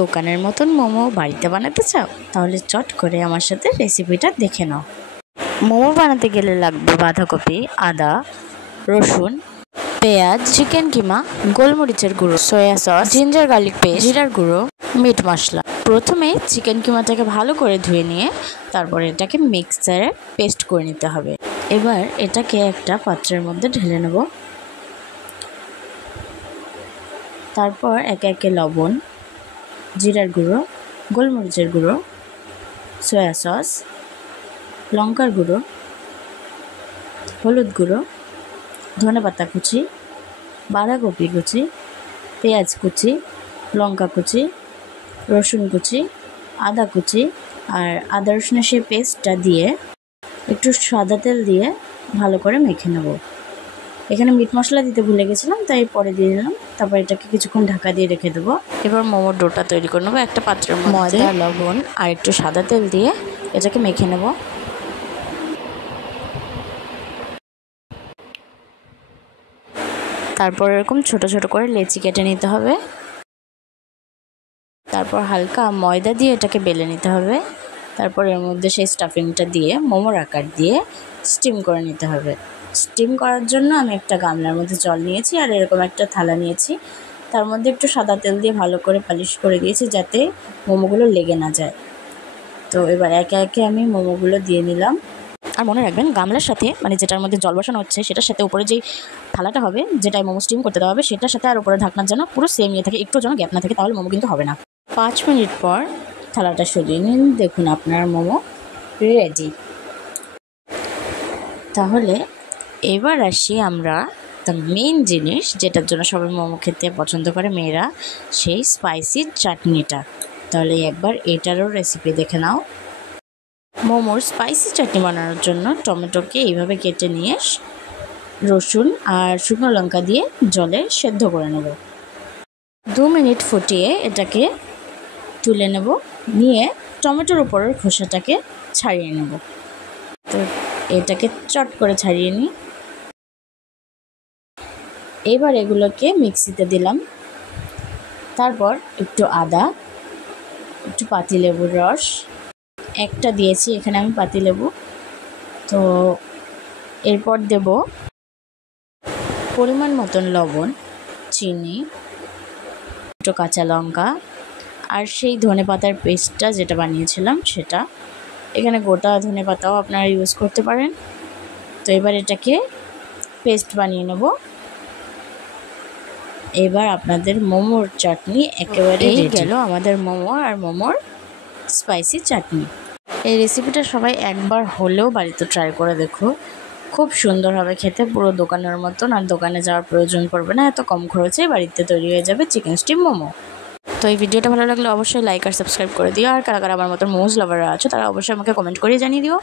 দোকানের মতন মোমো বাড়িতে বানাতে চাও? তাহলে চট করে আমার সাথে রেসিপিটা দেখে নাও। মোমো বানাতে গেলে লাগবে বাঁধাকপি, আদা, রসুন, পেঁয়াজ, চিকেন কিমা, গোলমরিচের গুঁড়ো, soya sauce, ginger garlic paste, জিরার গুঁড়ো, মিট মশলা। প্রথমে চিকেন কিমাটাকে ভালো করে ধুয়ে নিয়ে তারপরে এটাকে মিক্সারে পেস্ট করে নিতে হবে। এবার এটাকে একটা পাত্রের মধ্যে ঢেলে নেব। তারপর একে একে লবণ, জিরার গুঁড়ো, গোলমরিচের গুঁড়ো, সয়া সস, লঙ্কার গুঁড়ো, হলুদ গুঁড়ো, ধনেপাতা কুচি, বাঁধাকপি কুচি, পেঁয়াজ কুচি, লঙ্কা কুচি, রসুন কুচি, আদা কুচি আর আদা রসুনের সেই পেস্টটা দিয়ে একটু সাদা তেল দিয়ে ভালো করে মেখে নেব। এখানে মিট মশলা দিতে ভুলে গেছিলাম, তাই পরে দিয়ে দিলাম। তারপর এটাকে কিছুক্ষণ ঢাকা দিয়ে রেখে দেবো। এবার মোমোর ডোটা তৈরি করে নেবো। একটা পাত্রের মধ্যে ময়দা, লবণ আর একটু সাদা তেল দিয়ে এটাকে মেখে নেব। তারপর এরকম ছোট ছোট করে লেচি কেটে নিতে হবে। তারপর হালকা ময়দা দিয়ে এটাকে বেলে নিতে হবে। তারপর এর মধ্যে সেই স্টাফিংটা দিয়ে মোমোর আকার দিয়ে স্টিম করে নিতে হবে। স্টিম করার জন্য আমি একটা গামলার মধ্যে জল নিয়েছি আর এরকম একটা থালা নিয়েছি। তার মধ্যে একটু সাদা তেল দিয়ে ভালো করে পালিশ করে দিয়েছি যাতে মোমোগুলো লেগে না যায়। তো এবার একে একে আমি মোমোগুলো দিয়ে নিলাম। আর মনে রাখবেন, গামলার সাথে মানে যেটার মধ্যে জল বসানো হচ্ছে সেটার সাথে উপরে যেই থালাটা হবে, যেটাই মোমো স্টিম করতে দেওয়া হবে, সেটার সাথে আর উপরে ঢাকনার যেন পুরো সেম ইয়ে থাকে, একটু যেন গ্যাপ না থাকে, তাহলে মোমো কিন্তু হবে না। 5 মিনিট পর থালাটা সরিয়ে নিন। দেখুন আপনার মোমো রেডি। তাহলে এবার আসি আমরা দ্য মেন জিনিস, যেটার জন্য সবাই মোমো খেতে পছন্দ করে মেয়েরা, সেই স্পাইসি চাটনিটা। তাহলে একবার এটারও রেসিপি দেখে নাও। মোমোর স্পাইসি চাটনি বানানোর জন্য টমেটোকে এইভাবে কেটে নিয়ে রসুন আর শুকনো লঙ্কা দিয়ে জলে সেদ্ধ করে নেব। 2 মিনিট ফুটিয়ে এটাকে তুলে নেব। নিয়ে টমেটোর উপরের খোসাটাকে ছাড়িয়ে নেব। তো এটাকে চট করে ছাড়িয়ে নিই। এবার এগুলোকে মিক্সিতে দিলাম। তারপর একটু আদা, একটু পাতিলেবুর রস একটা দিয়েছি এখানে আমি পাতিলেবু। তো এরপর দেব পরিমাণ মতন লবণ, চিনি, একটু কাঁচা লঙ্কা আর সেই ধনেপাতার পেস্টটা যেটা বানিয়েছিলাম সেটা। এখানে গোটা ধনেপাতাও আপনারা ইউজ করতে পারেন। তো এবার এটাকে পেস্ট বানিয়ে নেব। এবার আপনাদের মোমোর চাটনি একেবারে গেল আমাদের মোমো আর মোমোর স্পাইসি চাটনি। এই রেসিপিটা সবাই একবার হলেও বাড়িতে ট্রাই করে দেখো। খুব সুন্দর হবে খেতে, পুরো দোকানের মতন। আর দোকানে যাওয়ার প্রয়োজন পড়বে না, এত কম খরচে বাড়িতে তৈরি হয়ে যাবে চিকেন স্টিম মোমো। তো এই ভিডিওটা ভালো লাগলে অবশ্যই লাইক আর সাবস্ক্রাইব করে দিও। আর কারা কারা আমার মতন মোমোজ লাভাররা আছো তারা অবশ্যই আমাকে কমেন্ট করে জানিয়ে দিও।